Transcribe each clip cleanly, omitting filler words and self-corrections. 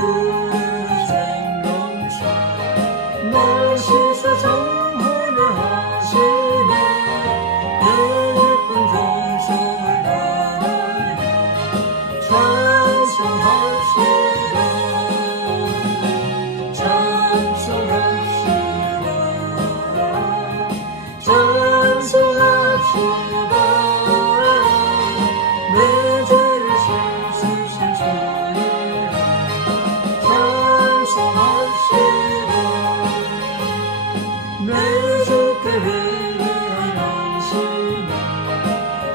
흐르는 생명수 날 씻어 정혼을 하시네 내 기쁜 종소를 하나님 찬송합시다 내 죄를 씻으신 주님 찬송합시다 내 주께 회개한 양심에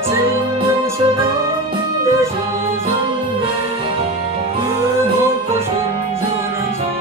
생명수 가운데 주셨네 그 높고 순전한 주님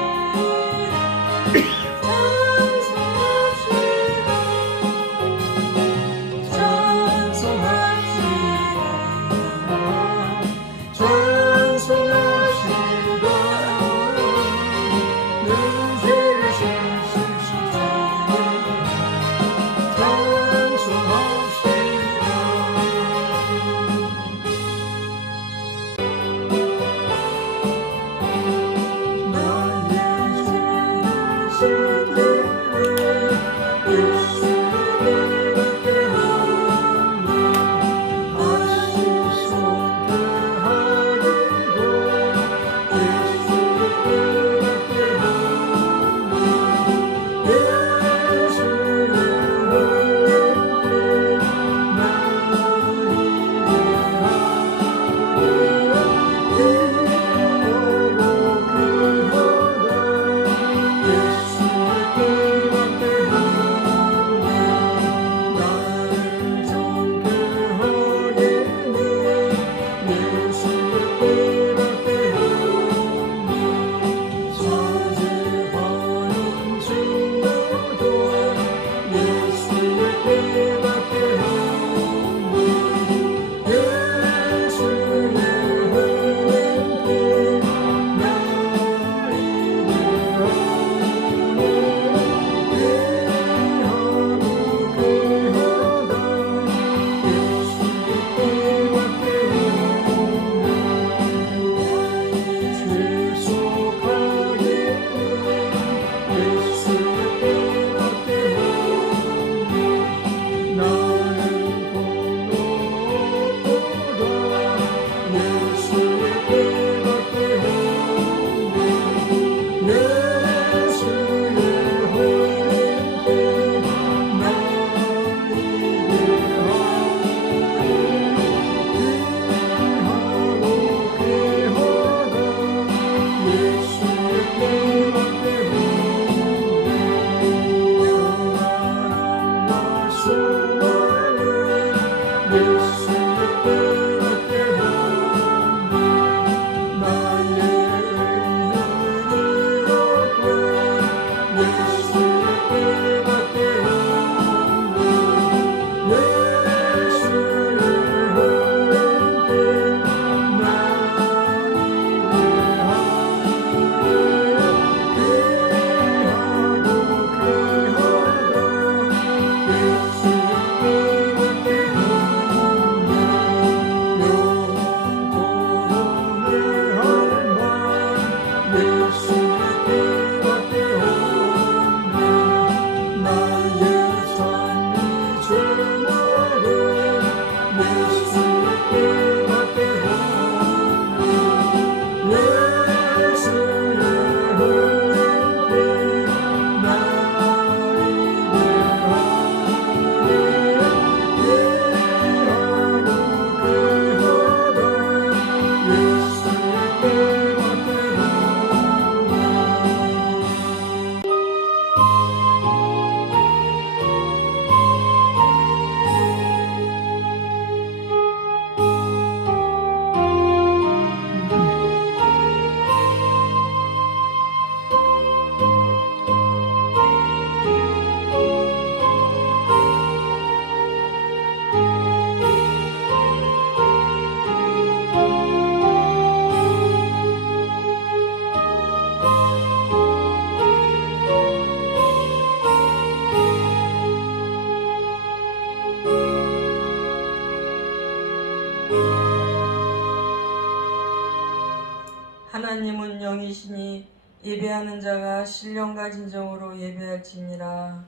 하나님은요 영이시니 예배하는 자가 신령과 진정으로 예배할지니라.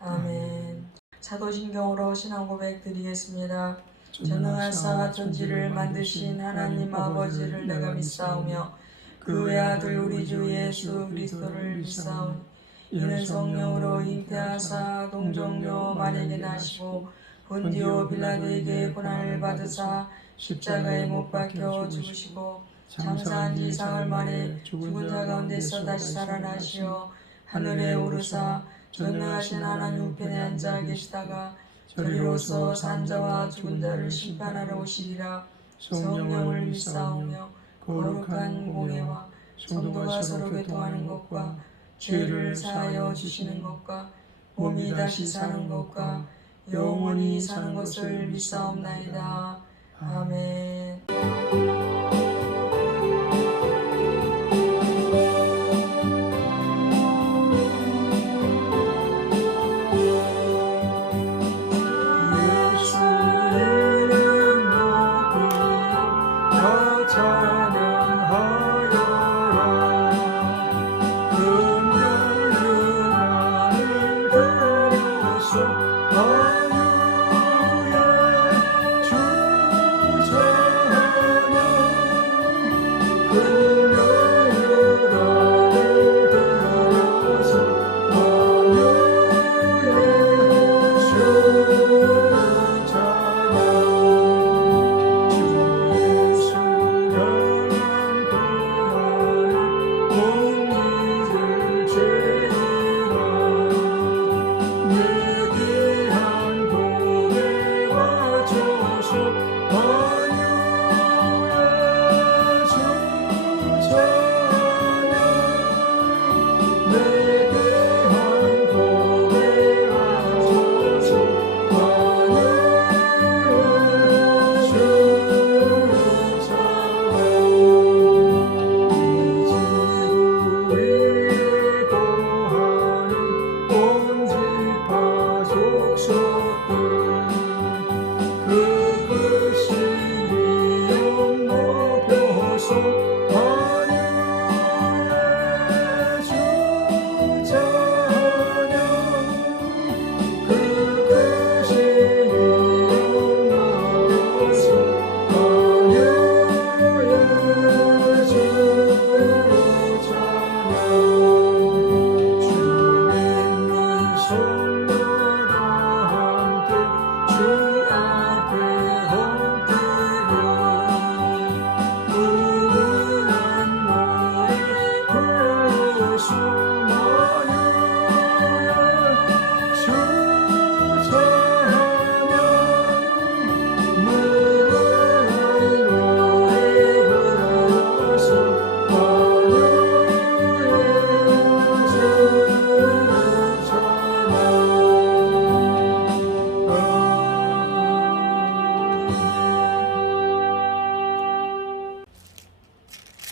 아멘. 사도신경으로 신앙 고백 드리겠습니다. 전능하사 천지를 만드신 하나님 아버지를 내가 믿사오며 그 외아들 우리 주 예수 그리스도를 믿사오니 이는 성령으로 잉태하사 동정녀 마리아에게 나시고 본디오 빌라도에게 고난을 받으사 십자가에 못 박혀 죽으시고 장사한 지 사흘 만에 죽은 자 가운데서 다시 살아나시어 하늘에 오르사 전능하신 하나님 우편에 앉아 계시다가 저리로서 산자와 죽은 자를 심판하러 오시리라. 성령을 믿사오며 거룩한 공예와 성도가 서로 교통하는 것과 죄를 사하여 주시는 것과 몸이 다시 사는 것과 영원히 사는 것을 믿사옵나이다. 아멘.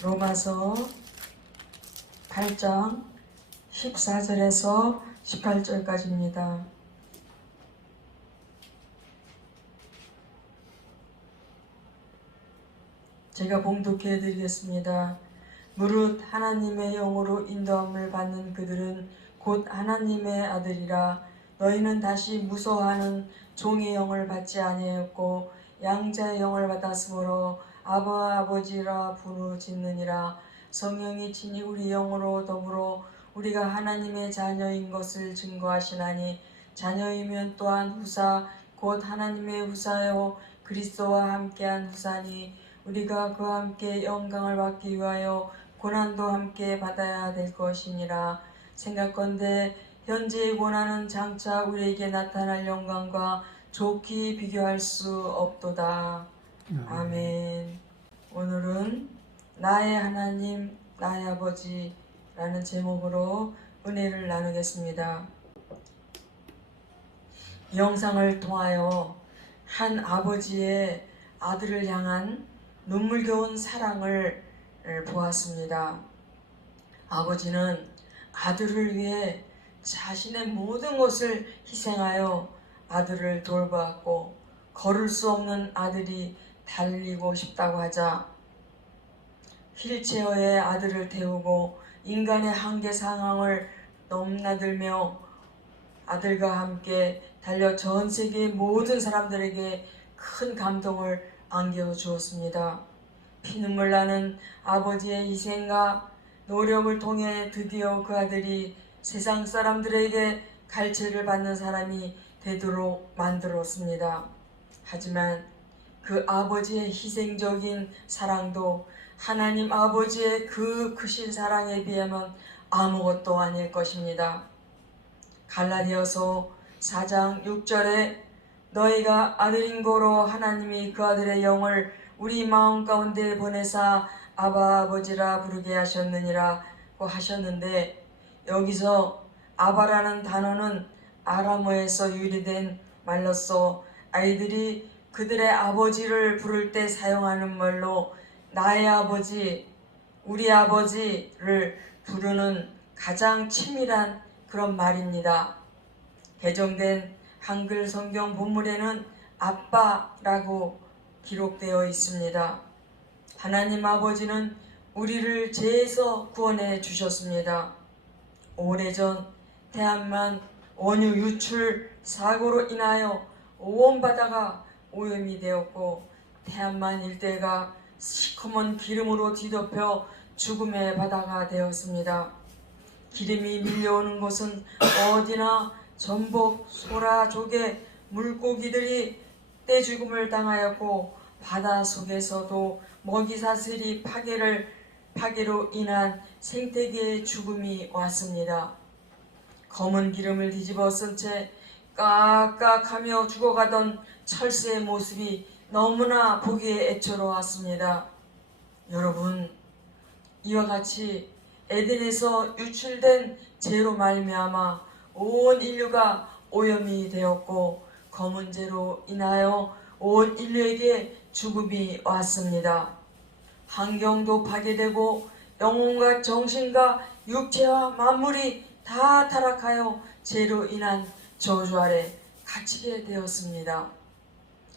로마서 8장 14절에서 18절까지입니다. 제가 봉독해 드리겠습니다. 무릇 하나님의 영으로 인도함을 받는 그들은 곧 하나님의 아들이라. 너희는 다시 무서워하는 종의 영을 받지 아니하였고 양자의 영을 받았으므로 아바 아버지라 부르짖느니라. 성령이 친히 우리 영으로 더불어 우리가 하나님의 자녀인 것을 증거하시나니 자녀이면 또한 후사 곧 하나님의 후사요 그리스도와 함께한 후사니 우리가 그와 함께 영광을 받기 위하여 고난도 함께 받아야 될 것이니라. 생각건대 현재의 고난은 장차 우리에게 나타날 영광과 좋게 비교할 수 없도다. 아멘. 오늘은 나의 하나님 나의 아버지라는 제목으로 은혜를 나누겠습니다. 영상을 통하여 한 아버지의 아들을 향한 눈물겨운 사랑을 보았습니다. 아버지는 아들을 위해 자신의 모든 것을 희생하여 아들을 돌보았고 걸을 수 없는 아들이 달리고 싶다고 하자 휠체어에 아들을 태우고 인간의 한계 상황을 넘나들며 아들과 함께 달려 전 세계 모든 사람들에게 큰 감동을 안겨주었습니다. 피눈물 나는 아버지의 희생과 노력을 통해 드디어 그 아들이 세상 사람들에게 갈채를 받는 사람이 되도록 만들었습니다. 하지만 그 아버지의 희생적인 사랑도 하나님 아버지의 그 크신 사랑에 비하면 아무것도 아닐 것입니다. 갈라디아서 4장 6절에 너희가 아들인 고로 하나님이 그 아들의 영을 우리 마음 가운데 보내사 아바 아버지라 부르게 하셨느니라고 하셨는데, 여기서 아바라는 단어는 아람어에서 유래된 말로써 아이들이 그들의 아버지를 부를 때 사용하는 말로 나의 아버지, 우리 아버지를 부르는 가장 친밀한 그런 말입니다. 개정된 한글 성경 본문에는 아빠라고 기록되어 있습니다. 하나님 아버지는 우리를 죄에서 구원해 주셨습니다. 오래전 태안만 원유 유출 사고로 인하여 온 바다가 오염이 되었고 태안만 일대가 시커먼 기름으로 뒤덮여 죽음의 바다가 되었습니다. 기름이 밀려오는 곳은 어디나 전복, 소라, 조개, 물고기들이 떼죽음을 당하였고 바다 속에서도 먹이사슬이 파괴로 인한 생태계의 죽음이 왔습니다. 검은 기름을 뒤집어 쓴 채 깍깍하며 죽어가던 철새의 모습이 너무나 보기에 애처로웠습니다. 여러분, 이와 같이 에덴에서 유출된 죄로 말미암아 온 인류가 오염이 되었고 검은 죄로 인하여 온 인류에게 죽음이 왔습니다. 환경도 파괴되고 영혼과 정신과 육체와 만물이 다 타락하여 죄로 인한 저주 아래 갇히게 되었습니다.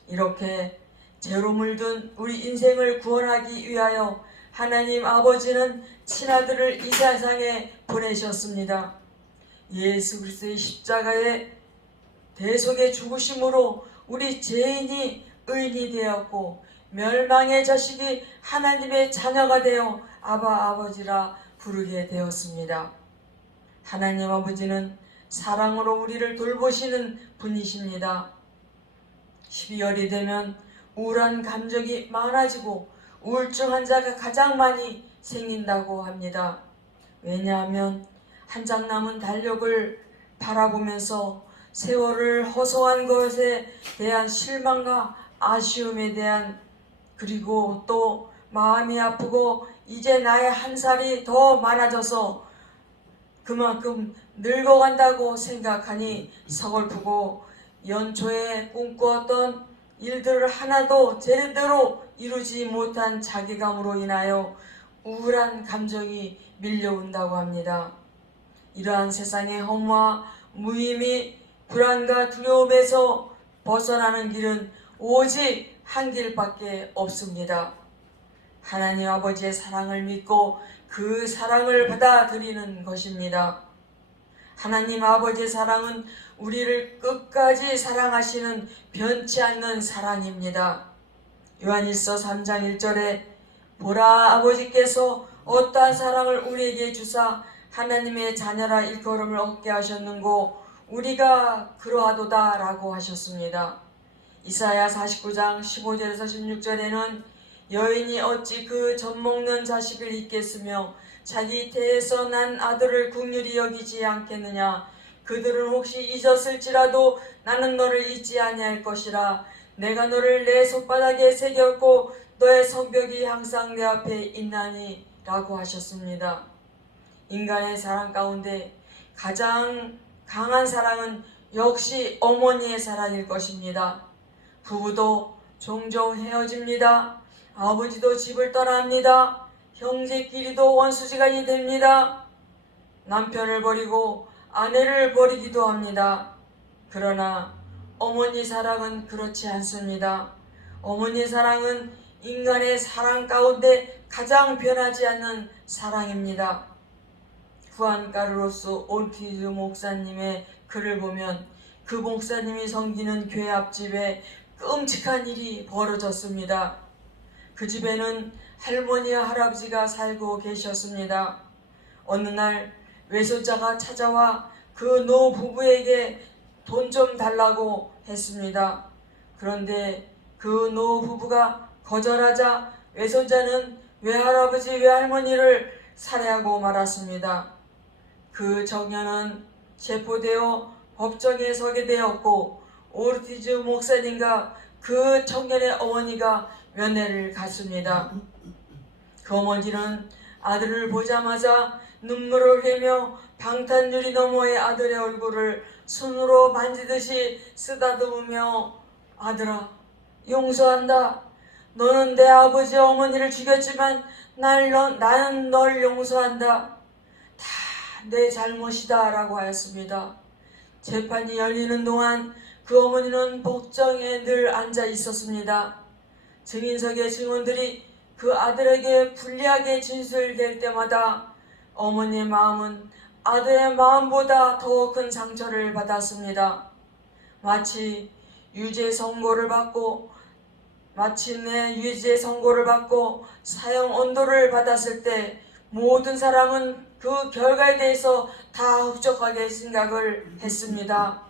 이렇게 죄로 물든 우리 인생을 구원하기 위하여 하나님 아버지는 친아들을 이 세상에 보내셨습니다. 예수 그리스도의 십자가의 대속의 죽으심으로 우리 죄인이 의인이 되었고 멸망의 자식이 하나님의 자녀가 되어 아바 아버지라 부르게 되었습니다. 하나님 아버지는 사랑으로 우리를 돌보시는 분이십니다. 12월이 되면 우울한 감정이 많아지고 우울증 환자가 가장 많이 생긴다고 합니다. 왜냐하면 한 장 남은 달력을 바라보면서 세월을 허송한 것에 대한 실망과 아쉬움에 대한, 그리고 또 마음이 아프고 이제 나의 한 살이 더 많아져서 그만큼 늙어간다고 생각하니 서글프고 연초에 꿈꾸었던 일들을 하나도 제대로 이루지 못한 자괴감으로 인하여 우울한 감정이 밀려온다고 합니다. 이러한 세상의 허무와 무의미, 불안과 두려움에서 벗어나는 길은 오직 한 길밖에 없습니다. 하나님 아버지의 사랑을 믿고 그 사랑을 받아들이는 것입니다. 하나님 아버지의 사랑은 우리를 끝까지 사랑하시는 변치 않는 사랑입니다. 요한일서 3장 1절에 보라, 아버지께서 어떠한 사랑을 우리에게 주사 하나님의 자녀라 일컬음을 얻게 하셨는고 우리가 그러하도다 라고 하셨습니다. 이사야 49장 15절에서 16절에는 여인이 어찌 그 젖먹는 자식을 잊겠으며 자기 태에서 난 아들을 긍휼히 여기지 않겠느냐. 그들은 혹시 잊었을지라도 나는 너를 잊지 아니할 것이라. 내가 너를 내 손바닥에 새겼고 너의 성벽이 항상 내 앞에 있나니 라고 하셨습니다. 인간의 사랑 가운데 가장 강한 사랑은 역시 어머니의 사랑일 것입니다. 부부도 종종 헤어집니다. 아버지도 집을 떠납니다. 형제끼리도 원수지간이 됩니다. 남편을 버리고 아내를 버리기도 합니다. 그러나 어머니 사랑은 그렇지 않습니다. 어머니 사랑은 인간의 사랑 가운데 가장 변하지 않는 사랑입니다. 후안 카르로스 오르티즈 목사님의 글을 보면 그 목사님이 섬기는 교회 앞집에 끔찍한 일이 벌어졌습니다. 그 집에는 할머니와 할아버지가 살고 계셨습니다. 어느 날 외손자가 찾아와 그 노 부부에게 돈 좀 달라고 했습니다. 그런데 그 노 부부가 거절하자 외손자는 외할아버지 외할머니를 살해하고 말았습니다. 그 청년은 체포되어 법정에 서게 되었고 오르티즈 목사님과 그 청년의 어머니가 면회를 갔습니다. 그 어머니는 아들을 보자마자 눈물을 흘리며 방탄유리 너머의 아들의 얼굴을 손으로 만지듯이 쓰다듬으며 아들아, 용서한다. 너는 내 아버지 어머니를 죽였지만 나는 널 용서한다. 내 잘못이다 라고 하였습니다. 재판이 열리는 동안 그 어머니는 법정에 늘 앉아 있었습니다. 증인석의 증언들이 그 아들에게 불리하게 진술될 때마다 어머니의 마음은 아들의 마음보다 더 큰 상처를 받았습니다. 마침내 유죄 선고를 받고 사형 언도를 받았을 때 모든 사람은 그 결과에 대해서 다 흡족하게 생각을 했습니다.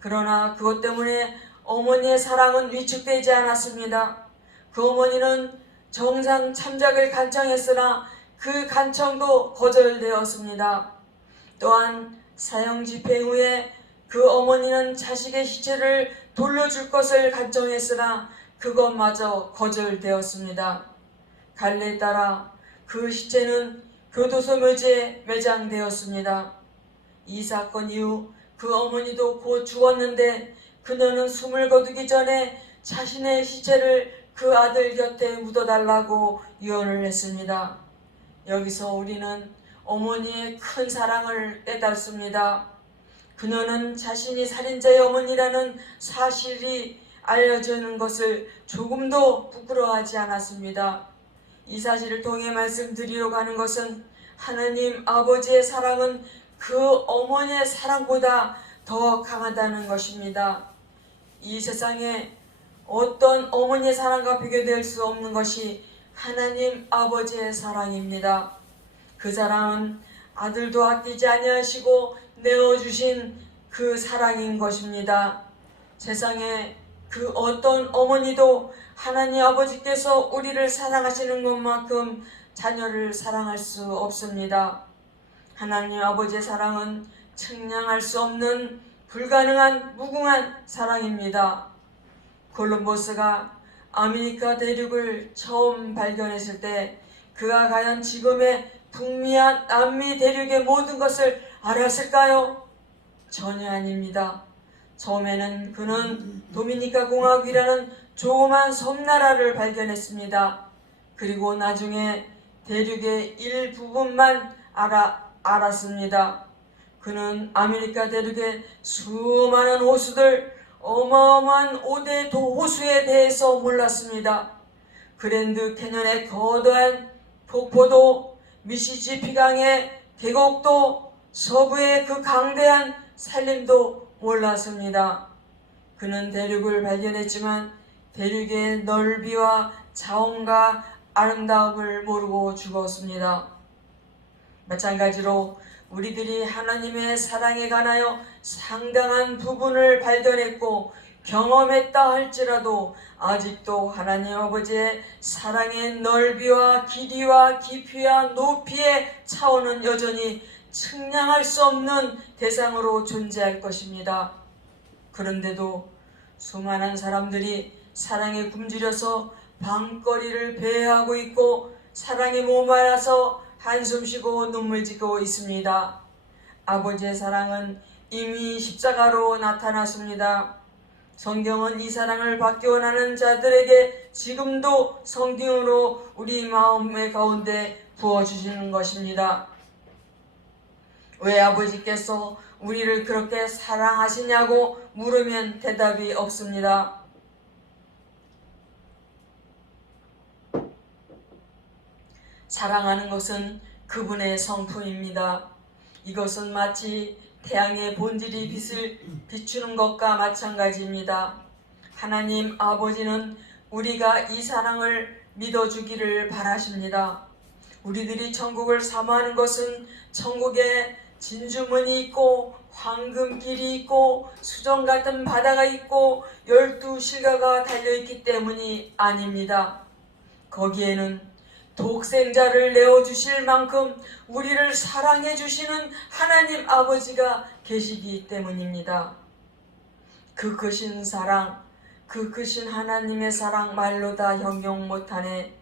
그러나 그것 때문에 어머니의 사랑은 위축되지 않았습니다. 그 어머니는 정상 참작을 간청했으나 그 간청도 거절되었습니다. 또한 사형 집행 후에 그 어머니는 자식의 시체를 돌려줄 것을 간청했으나 그것마저 거절되었습니다. 관례에 따라 그 시체는 교도소 묘지에 매장되었습니다. 이 사건 이후 그 어머니도 곧 죽었는데 그녀는 숨을 거두기 전에 자신의 시체를 그 아들 곁에 묻어달라고 유언을 했습니다. 여기서 우리는 어머니의 큰 사랑을 깨닫습니다. 그녀는 자신이 살인자의 어머니라는 사실이 알려지는 것을 조금도 부끄러워하지 않았습니다. 이 사실을 통해 말씀드리려고 하는 것은 하나님 아버지의 사랑은 그 어머니의 사랑보다 더 강하다는 것입니다. 이 세상에 어떤 어머니의 사랑과 비교될 수 없는 것이 하나님 아버지의 사랑입니다. 그 사랑은 아들도 아끼지 아니하시고 내어주신 그 사랑인 것입니다. 세상에 그 어떤 어머니도 하나님 아버지께서 우리를 사랑하시는 것만큼 자녀를 사랑할 수 없습니다. 하나님 아버지의 사랑은 측량할 수 없는 불가능한 무궁한 사랑입니다. 콜럼버스가 아메리카 대륙을 처음 발견했을 때 그가 과연 지금의 북미와 남미 대륙의 모든 것을 알았을까요? 전혀 아닙니다. 처음에는 그는 도미니카 공화국이라는 조그만 섬나라를 발견했습니다. 그리고 나중에 대륙의 일부분만 알았습니다. 그는 아메리카 대륙의 수많은 호수들, 어마어마한 5대 호수에 대해서 몰랐습니다. 그랜드 캐년의 거대한 폭포도, 미시시피 강의 계곡도, 서부의 그 강대한 산림도 몰랐습니다. 그는 대륙을 발견했지만 대륙의 넓이와 자원과 아름다움을 모르고 죽었습니다. 마찬가지로 우리들이 하나님의 사랑에 관하여 상당한 부분을 발견했고 경험했다 할지라도 아직도 하나님 아버지의 사랑의 넓이와 길이와 깊이와 높이의 차원은 여전히 측량할 수 없는 대상으로 존재할 것입니다. 그런데도 수많은 사람들이 사랑에 굶주려서 방거리를 배회하고 있고 사랑에 목말라서 한숨 쉬고 눈물 짓고 있습니다. 아버지의 사랑은 이미 십자가로 나타났습니다. 성경은 이 사랑을 받기 원하는 자들에게 지금도 성경으로 우리 마음의 가운데 부어주시는 것입니다. 왜 아버지께서 우리를 그렇게 사랑하시냐고 물으면 대답이 없습니다. 사랑하는 것은 그분의 성품입니다. 이것은 마치 태양의 본질이 빛을 비추는 것과 마찬가지입니다. 하나님 아버지는 우리가 이 사랑을 믿어주기를 바라십니다. 우리들이 천국을 사모하는 것은 천국에 진주문이 있고 황금길이 있고 수정 같은 바다가 있고 12실과가 달려있기 때문이 아닙니다. 거기에는 독생자를 내어주실 만큼 우리를 사랑해 주시는 하나님 아버지가 계시기 때문입니다. 그 크신 사랑, 그 크신 하나님의 사랑 말로 다 형용 못하네.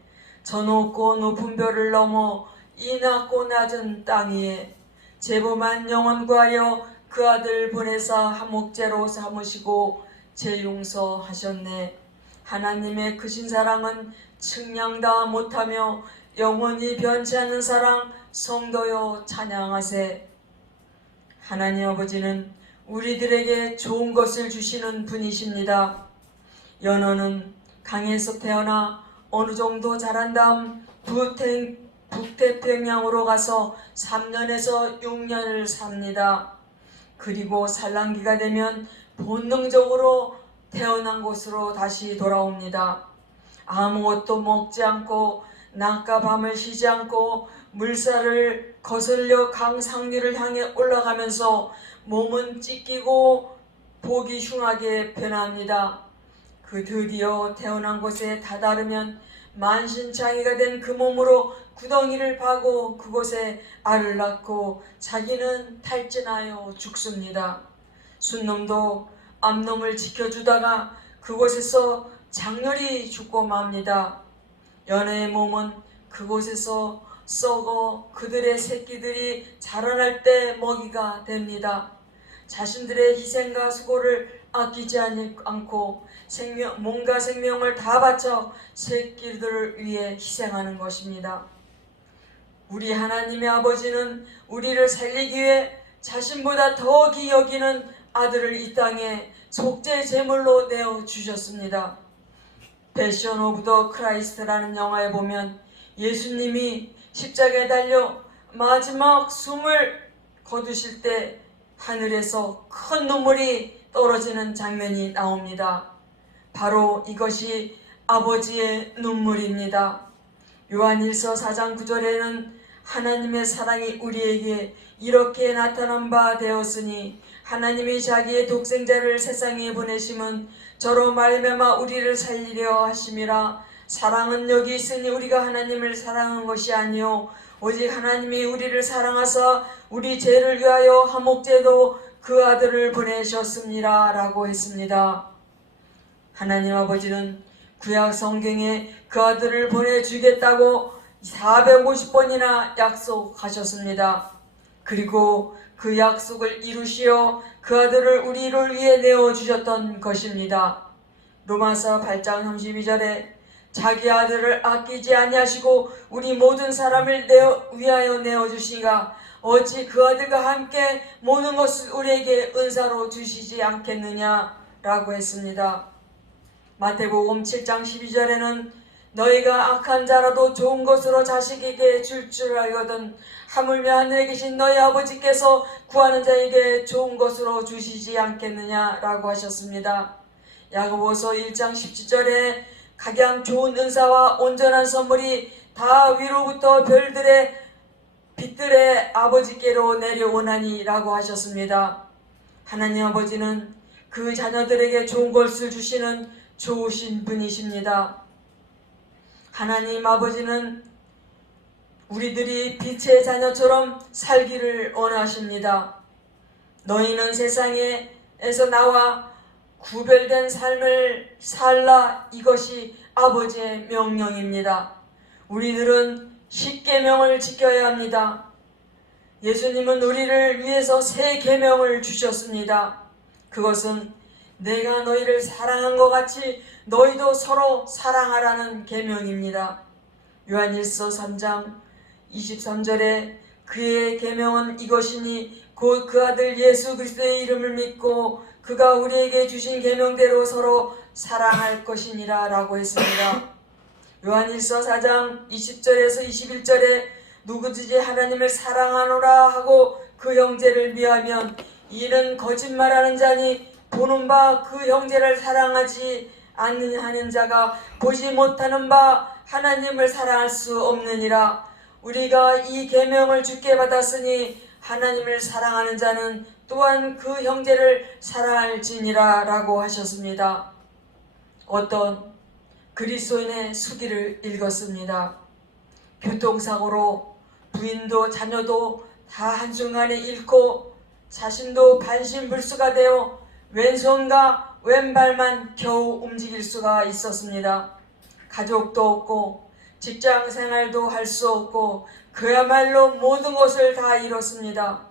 저 높고 높은 별을 넘어 이 낮고 낮은 땅 위에 제보만 영원 구하여 그 아들 보내사 한목제로 삼으시고 재용서하셨네. 하나님의 크신 사랑은 측량다 못하며 영원히 변치 않는 사랑, 성도여 찬양하세. 하나님 아버지는 우리들에게 좋은 것을 주시는 분이십니다. 연어는 강에서 태어나 어느 정도 자란 다음 북태평양으로 가서 3년에서 6년을 삽니다. 그리고 산란기가 되면 본능적으로 태어난 곳으로 다시 돌아옵니다. 아무것도 먹지 않고 낮과 밤을 쉬지 않고 물살을 거슬려 강 상류를 향해 올라가면서 몸은 찢기고 보기 흉하게 변합니다. 그 드디어 태어난 곳에 다다르면 만신창이가 된 그 몸으로 구덩이를 파고 그곳에 알을 낳고 자기는 탈진하여 죽습니다. 순놈도 암놈을 지켜주다가 그곳에서 장렬히 죽고 맙니다. 연애의 몸은 그곳에서 썩어 그들의 새끼들이 자라날 때 먹이가 됩니다. 자신들의 희생과 수고를 아끼지 않고 몸과 생명을 다 바쳐 새끼들을 위해 희생하는 것입니다. 우리 하나님의 아버지는 우리를 살리기 위해 자신보다 더 귀히 여기는 아들을 이 땅에 속죄 제물로 내어주셨습니다. 패션 오브 더 크라이스트라는 영화에 보면 예수님이 십자가에 달려 마지막 숨을 거두실 때 하늘에서 큰 눈물이 떨어지는 장면이 나옵니다. 바로 이것이 아버지의 눈물입니다. 요한일서 4장 9절에는 하나님의 사랑이 우리에게 이렇게 나타난 바 되었으니 하나님이 자기의 독생자를 세상에 보내심은 저로 말미암아 우리를 살리려 하심이라. 사랑은 여기 있으니 우리가 하나님을 사랑한 것이 아니요 오직 하나님이 우리를 사랑하사 우리 죄를 위하여 화목제도 그 아들을 보내셨습니다 라고 했습니다. 하나님 아버지는 구약 성경에 그 아들을 보내주겠다고 450번이나 약속하셨습니다. 그리고 그 약속을 이루시어 그 아들을 우리를 위해 내어주셨던 것입니다. 로마서 8장 32절에 자기 아들을 아끼지 아니하시고 우리 모든 사람을 위하여 내어주시니가 어찌 그 아들과 함께 모든 것을 우리에게 은사로 주시지 않겠느냐라고 했습니다. 마태복음 7장 12절에는 너희가 악한 자라도 좋은 것으로 자식에게 줄 알거든 하물며 하늘에 계신 너희 아버지께서 구하는 자에게 좋은 것으로 주시지 않겠느냐라고 하셨습니다. 야고보서 1장 17절에 각양 좋은 은사와 온전한 선물이 다 위로부터 별들의 빛들의 아버지께로 내려오나니 라고 하셨습니다. 하나님 아버지는 그 자녀들에게 좋은 것을 주시는 좋으신 분이십니다. 하나님 아버지는 우리들이 빛의 자녀처럼 살기를 원하십니다. 너희는 세상에서 나와 구별된 삶을 살라, 이것이 아버지의 명령입니다. 우리들은 십계명을 지켜야 합니다. 예수님은 우리를 위해서 새 계명을 주셨습니다. 그것은 내가 너희를 사랑한 것 같이 너희도 서로 사랑하라는 계명입니다. 요한일서 3장 23절에 그의 계명은 이것이니 곧 그 아들 예수 그리스도의 이름을 믿고 그가 우리에게 주신 계명대로 서로 사랑할 것이니라 라고 했습니다. 요한일서 4장 20절에서 21절에 누구든지 하나님을 사랑하노라 하고 그 형제를 미워하면 이는 거짓말하는 자니 보는 바 그 형제를 사랑하지 않는 자가 보지 못하는 바 하나님을 사랑할 수 없느니라. 우리가 이 계명을 주께 받았으니 하나님을 사랑하는 자는 또한 그 형제를 사랑할지니라 라고 하셨습니다. 어떤 그리스도인의 수기를 읽었습니다. 교통사고로 부인도 자녀도 다 한순간에 잃고 자신도 반신불수가 되어 왼손과 왼발만 겨우 움직일 수가 있었습니다. 가족도 없고 직장생활도 할 수 없고 그야말로 모든 것을 다 잃었습니다.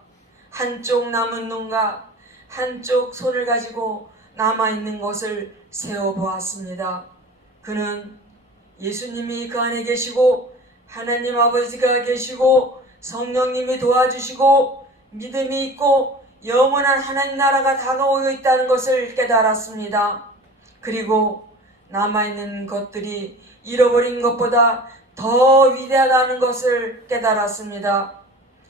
한쪽 남은 눈과 한쪽 손을 가지고 남아있는 것을 세어보았습니다. 그는 예수님이 그 안에 계시고 하나님 아버지가 계시고 성령님이 도와주시고 믿음이 있고 영원한 하나님 나라가 다가오고 있다는 것을 깨달았습니다. 그리고 남아있는 것들이 잃어버린 것보다 더 위대하다는 것을 깨달았습니다.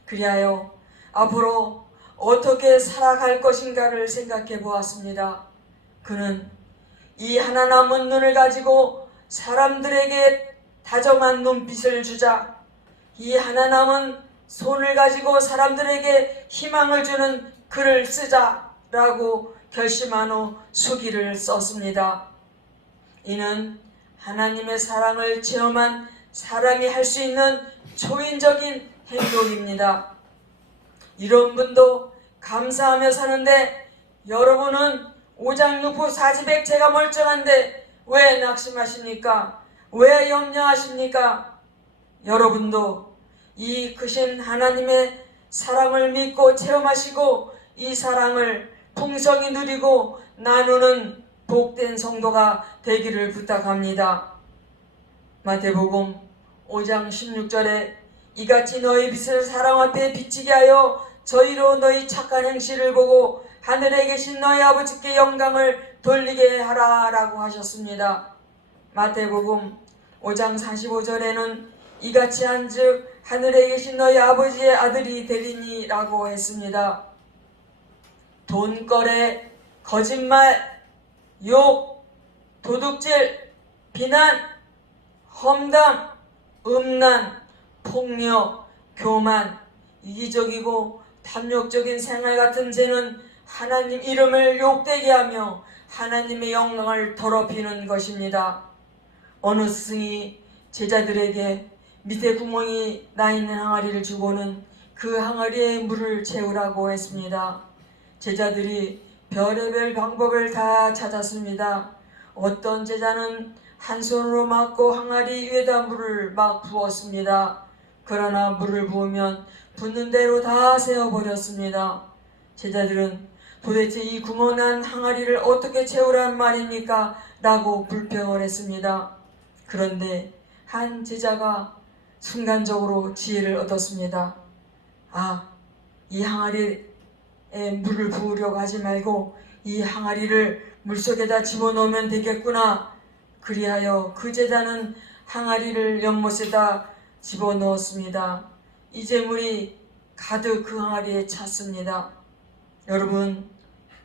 그리하여 앞으로 어떻게 살아갈 것인가를 생각해 보았습니다. 그는 이 하나 남은 눈을 가지고 사람들에게 다정한 눈빛을 주자, 이 하나 남은 손을 가지고 사람들에게 희망을 주는 글을 쓰자라고 결심한 후 수기를 썼습니다. 이는 하나님의 사랑을 체험한 사람이 할 수 있는 초인적인 행동입니다. 이런 분도 감사하며 사는데 여러분은 오장육부 사지백체가 멀쩡한데 왜 낙심하십니까? 왜 염려하십니까? 여러분도 이 크신 하나님의 사랑을 믿고 체험하시고 이 사랑을 풍성히 누리고 나누는 복된 성도가 되기를 부탁합니다. 마태복음 5장 16절에 이같이 너희 빛을 사람 앞에 비치게 하여 저희로 너희 착한 행실을 보고 하늘에 계신 너희 아버지께 영광을 돌리게 하라 라고 하셨습니다. 마태복음 5장 45절에는 이같이 한즉 하늘에 계신 너희 아버지의 아들이 되리니 라고 했습니다. 돈거래, 거짓말, 욕, 도둑질, 비난, 험담, 음란, 폭력, 교만, 이기적이고 탐욕적인 생활 같은 죄는 하나님 이름을 욕되게 하며 하나님의 영광을 더럽히는 것입니다. 어느 스승이 제자들에게 밑에 구멍이 나 있는 항아리를 주고는 그 항아리에 물을 채우라고 했습니다. 제자들이 별의별 방법을 다 찾았습니다. 어떤 제자는 한 손으로 막고 항아리 위에다 물을 막 부었습니다. 그러나 물을 부으면 붓는 대로 다 새어버렸습니다. 제자들은 도대체 이 구멍난 항아리를 어떻게 채우란 말입니까? 라고 불평을 했습니다. 그런데 한 제자가 순간적으로 지혜를 얻었습니다. 이 항아리에 물을 부으려고 하지 말고 이 항아리를 물속에다 집어넣으면 되겠구나. 그리하여 그 제자는 항아리를 연못에다 집어넣었습니다. 이제 물이 가득 그 항아리에 찼습니다. 여러분,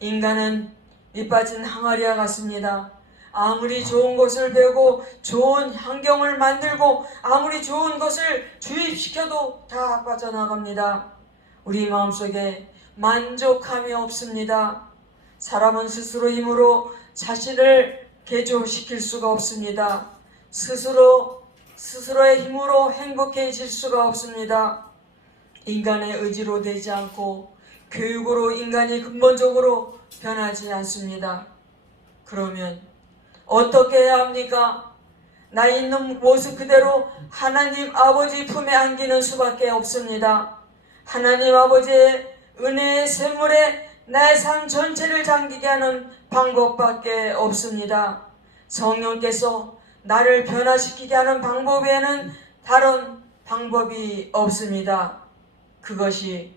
인간은 밑빠진 항아리와 같습니다. 아무리 좋은 것을 배우고 좋은 환경을 만들고 아무리 좋은 것을 주입시켜도 다 빠져나갑니다. 우리 마음속에 만족함이 없습니다. 사람은 스스로 힘으로 자신을 개조시킬 수가 없습니다. 스스로의 힘으로 행복해질 수가 없습니다. 인간의 의지로 되지 않고 교육으로 인간이 근본적으로 변하지 않습니다. 그러면 어떻게 해야 합니까? 나 있는 모습 그대로 하나님 아버지 품에 안기는 수밖에 없습니다. 하나님 아버지의 은혜의 샘물에 나의 삶 전체를 잠기게 하는 방법밖에 없습니다. 성령께서 나를 변화시키게 하는 방법 외에는 다른 방법이 없습니다. 그것이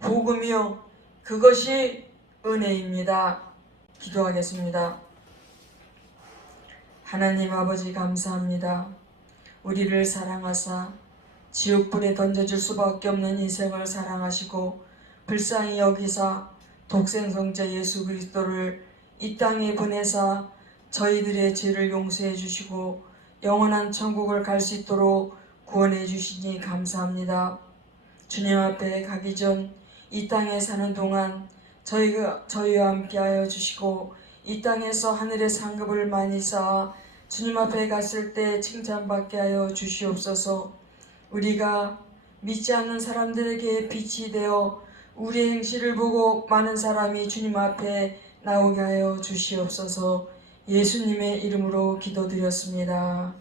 복음이요, 그것이 은혜입니다. 기도하겠습니다. 하나님 아버지 감사합니다. 우리를 사랑하사 지옥불에 던져줄 수밖에 없는 인생을 사랑하시고 불쌍히 여기사 독생성자 예수 그리스도를 이 땅에 보내사 저희들의 죄를 용서해 주시고 영원한 천국을 갈 수 있도록 구원해 주시니 감사합니다. 주님 앞에 가기 전 이 땅에 사는 동안 저희와 함께하여 주시고 이 땅에서 하늘의 상급을 많이 쌓아 주님 앞에 갔을 때 칭찬받게 하여 주시옵소서. 우리가 믿지 않는 사람들에게 빛이 되어 우리의 행실을 보고 많은 사람이 주님 앞에 나오게 하여 주시옵소서. 예수님의 이름으로 기도드렸습니다.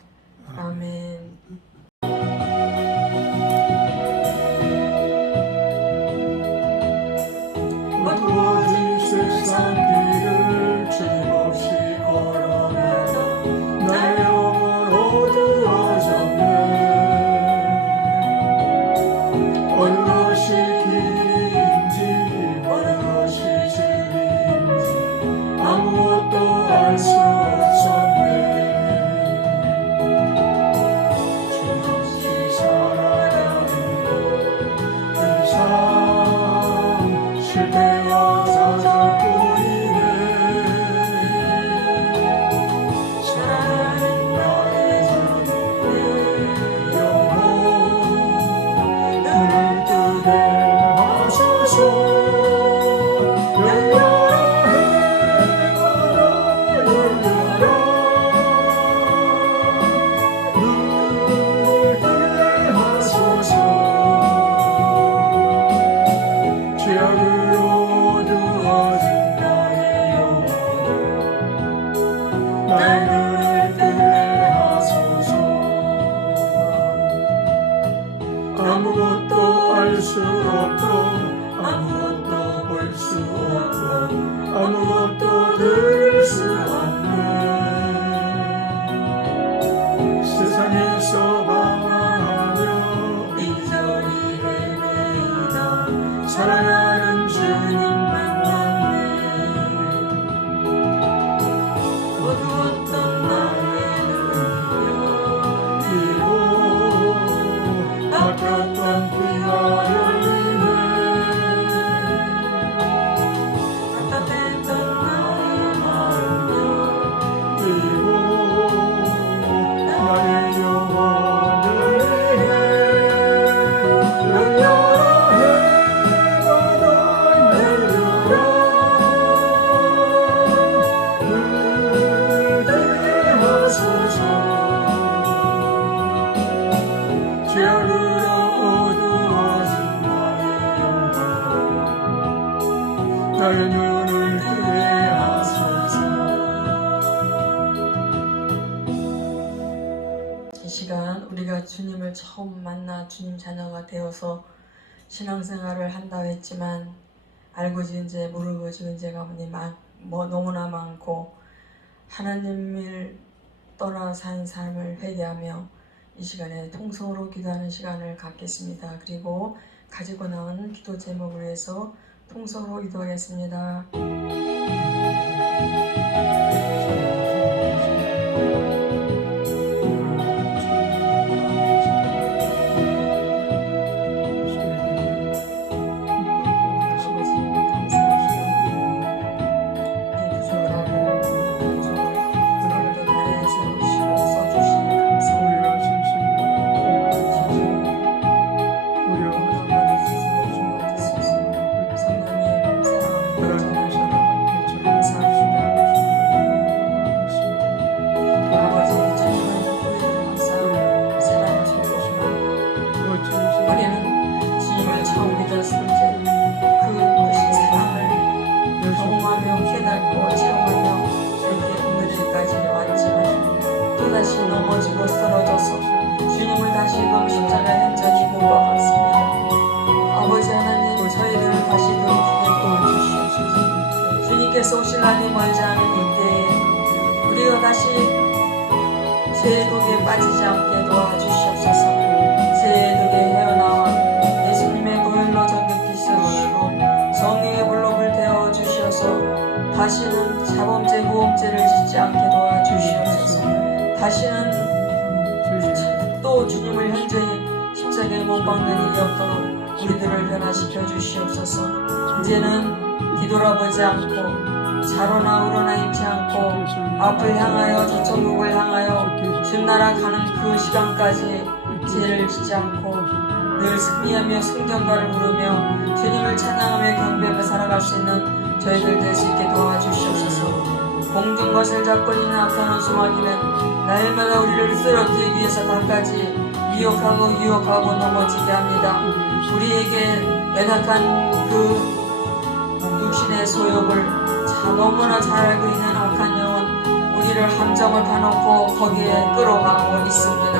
아멘. 어두워진 세상 길을 주님 없이 걸어가다 나의 영혼 어두워졌네. 어느 것이 길인지 어느 것이 진리인지 아무것도 알 수 없었네. 주님 없이 살아야 그 삶 실패와 사절뿐이네. 사랑하는 나의 주님 내 영혼 눈을 뜨게 하소서. 열려라 해마다 열려라 눈을 뜨게 하소서. 죄악으로 어두워진 나의 영혼을 나의 눈을 뜨게 하소서. 아무것도 알 수 없고 아무것도 볼 수 없고 아무것도 들을 수 없네. 세상에서 방황하며 이리저리 헤매이다 사랑하는 주님 만났네. 어두웠던 나의 눈이 열리고 막혔던 귀가 열리네. 답답했던 나의 마음 열리고 나의 영혼을 위해 열려라 해마다 열려라 눈을 뜨게 하소서. 죄악으로 어두워진 나의 영혼 나의 눈을 뜨게 하소서. 이 시간 우리가 주님을 처음 만나 주님 자녀가 되어서 신앙생활을 한다고 했지만 알고 지은 죄 모르고 지은 죄가 너무나 많고 하나님을 떠나 산 삶을 회개하며 이 시간에 통성으로 기도하는 시간을 갖겠습니다. 그리고 가지고 나온 기도 제목을 위해서 통성으로 기도하겠습니다. 넘어지고 쓰러져서 주님을 다시금 십자가에 행자 죽은 것 같습니다. 아버지 하나님 저희들을 다시 돌이키게 도와주시옵소서. 주님께서 오실 날이 멀지 않은 이때에 우리가 다시 죄의 독에 빠지지 않게 도와주시옵소서. 죄의 독에 헤어나와 예수님의 보혈로 정결히 씻어주시고 성령의 불로 불태워 주셔서 다시는 자범죄 모범죄를 짓지 않게 도와주시옵소서. 다시는 또 또 주님을 현저히 십자가에 못 박는 일이 없도록 우리들을 변화시켜 주시옵소서. 이제는 뒤돌아보지 않고 자로나 우러나 잃지 않고 앞을 향하여 저 천국을 향하여 주나라 가는 그 시간까지 죄를 짓지 않고 늘 승리하며 승전가를 부르며 주님을 찬양하며 경배하며 살아갈 수 있는 저희들 될 수 있게 도와주시옵소서. 공중 것을 잡고 있는 악한 원수마귀는 날마다 우리를 쓰러뜨리기 위해서 갖가지 미혹하고 유혹하고 넘어지게 합니다. 우리에게 연약한 그 육신의 소욕을 너무나 잘 알고 있는 악한 영은 우리를 함정을 파놓고 거기에 끌어가고 있습니다.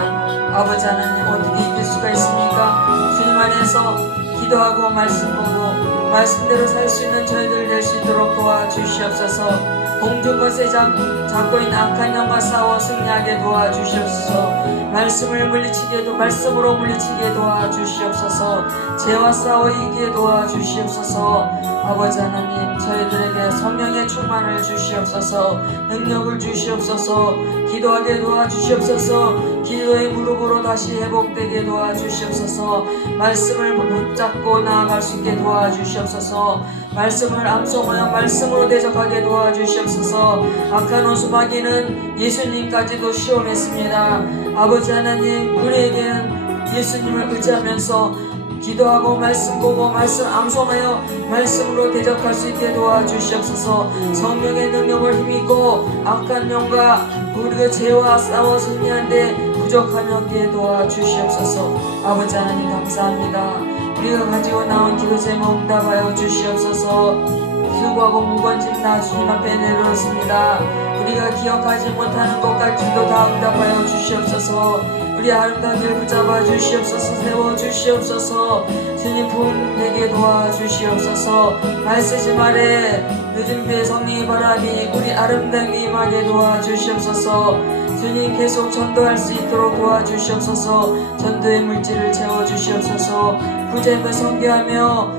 아버지 하나님, 어떻게 이길 수가 있습니까? 주님 안에서 기도하고 말씀 보고 말씀대로 살 수 있는 저희들 될 수 있도록 도와주시옵소서. 공중 것에 잡고 있는 악한 영과 싸워 승리하게 도와주시옵소서. 말씀으로 물리치게 도와주시옵소서. 죄와 싸워 이기게 도와주시옵소서. 아버지 하나님, 저희들에게 성령의 충만을 주시옵소서. 능력을 주시옵소서. 기도하게 도와주시옵소서. 기도의 무릎으로 다시 회복되게 도와주시옵소서. 말씀을 붙잡고 나아갈 수 있게 도와주시옵소서. 말씀을 암송하여 말씀으로 대적하게 도와주시옵소서. 악한 원수마귀는 예수님까지도 시험했습니다. 아버지 하나님, 우리에게는 예수님을 의지하면서 기도하고 말씀 보고 말씀 암송하여 말씀으로 대적할 수 있게 도와주시옵소서. 성령의 능력을 힘입고 악한 영과 우리의 죄와 싸워 승리하는데 부족함이 없게 도와주시옵소서. 아버지 하나님, 감사합니다. 우리가 가지고 나온 기도 제목 응답하여 주시옵소서. 수고하고 무거운 짐 나 주님 앞에 내려놓습니다. 우리가 기억하지 못하는 것까지도 다 응답하여 주시옵소서. 우리 아름다운 길 붙잡아 주시옵소서. 세워 주시옵소서. 주님 품 내게 도와주시옵소서. 말쓰지 말에 늦은 비에 성령의 바람이 우리 아름다움이 임하게 도와주시옵소서. 주님 계속 전도할 수 있도록 도와주시옵소서. 전도의 물질을 채워주시옵소서. 구제임을 선교하며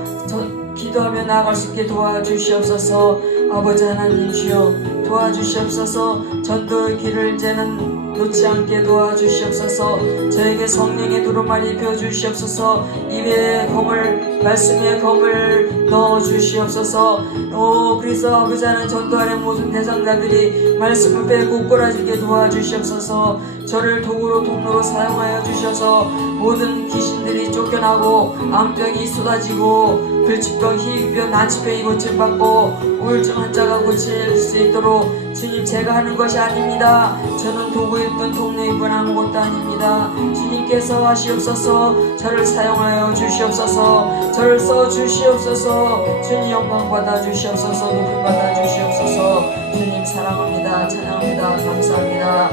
기도하며 나아갈 수 있게 도와주시옵소서. 아버지 하나님 주여 도와주시옵소서. 전도의 길을 이제는 놓지 않게 도와주시옵소서. 저에게 성령의 두루마리 입혀주시옵소서. 입에 검을 말씀의 검을 넣어주시옵소서. 그래서 아버지 하나님, 전도하는 모든 대상자들이 말씀을 빼고 꼬라지게 도와주시옵소서. 저를 도구로 통로로 사용하여 주셔서 모든 귀신들이 쫓겨나고 암병이 쏟아지고 불치병, 희귀병, 난치병이 고침받고 우울증 환자가 고칠 수 있도록 주님, 제가 하는 것이 아닙니다. 저는 도구일 뿐 동네일 뿐 아무것도 아닙니다. 주님께서 하시옵소서. 저를 사용하여 주시옵소서. 저를 써주시옵소서. 주님 영광 받아 주시옵소서. 높임 받아 주시옵소서. 주님 사랑합니다. 찬양합니다. 감사합니다.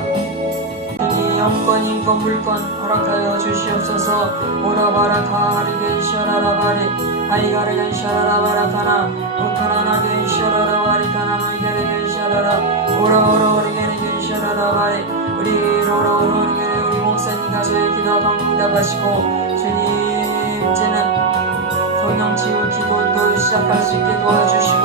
주님 영권, 인권, 물권 허락하여 주시옵소서. 오라바라카 하리겐 셔라라바리 하이가르겐 셔라라바라카나 오카나나겐 셔라라바리카나 마이가르겐 셔라라 오라오라오리겐 셔라라바리 우리 로라오라오리겐 우리 목사님 가서의 기도와 방문답하시고 주님, 이제는 성령치유 기도도 시작할 수 있게 도와주시고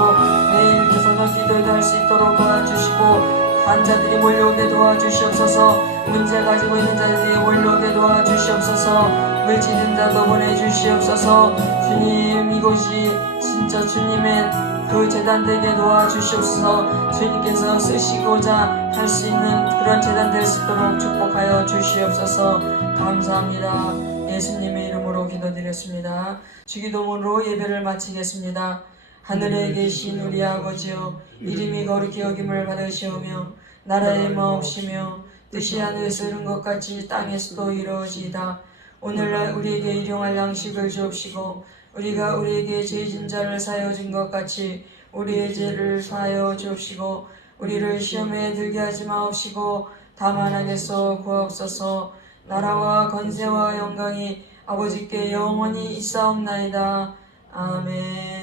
매일 개선한 기도도 할 수 있도록 도와주시고 환자들이 몰려오게 도와주시옵소서. 문제 가지고 있는 자들이 몰려오게 도와주시옵소서. 물질인 자도 보내주시옵소서. 주님, 이곳이 진짜 주님의 그 재단 되게 도와주시옵소서. 주님께서 쓰시고자 할 수 있는 그런 재단 될 수 있도록 축복하여 주시옵소서. 감사합니다. 예수님의 이름으로 기도드렸습니다. 주기도문으로 예배를 마치겠습니다. 하늘에 계신 우리 아버지여, 이름이 거룩히 여김을 받으시오며 나라의 마옵시며 뜻이 하늘에서 이룬 것 같이 땅에서도 이루어지이다. 오늘날 우리에게 일용할 양식을 주옵시고 우리가 우리에게 죄진 자를 사하여 준 것 같이 우리의 죄를 사하여 주옵시고 우리를 시험에 들게 하지 마옵시고 다만 악에서 구하옵소서. 나라와 권세와 영광이 아버지께 영원히 있사옵나이다. 아멘.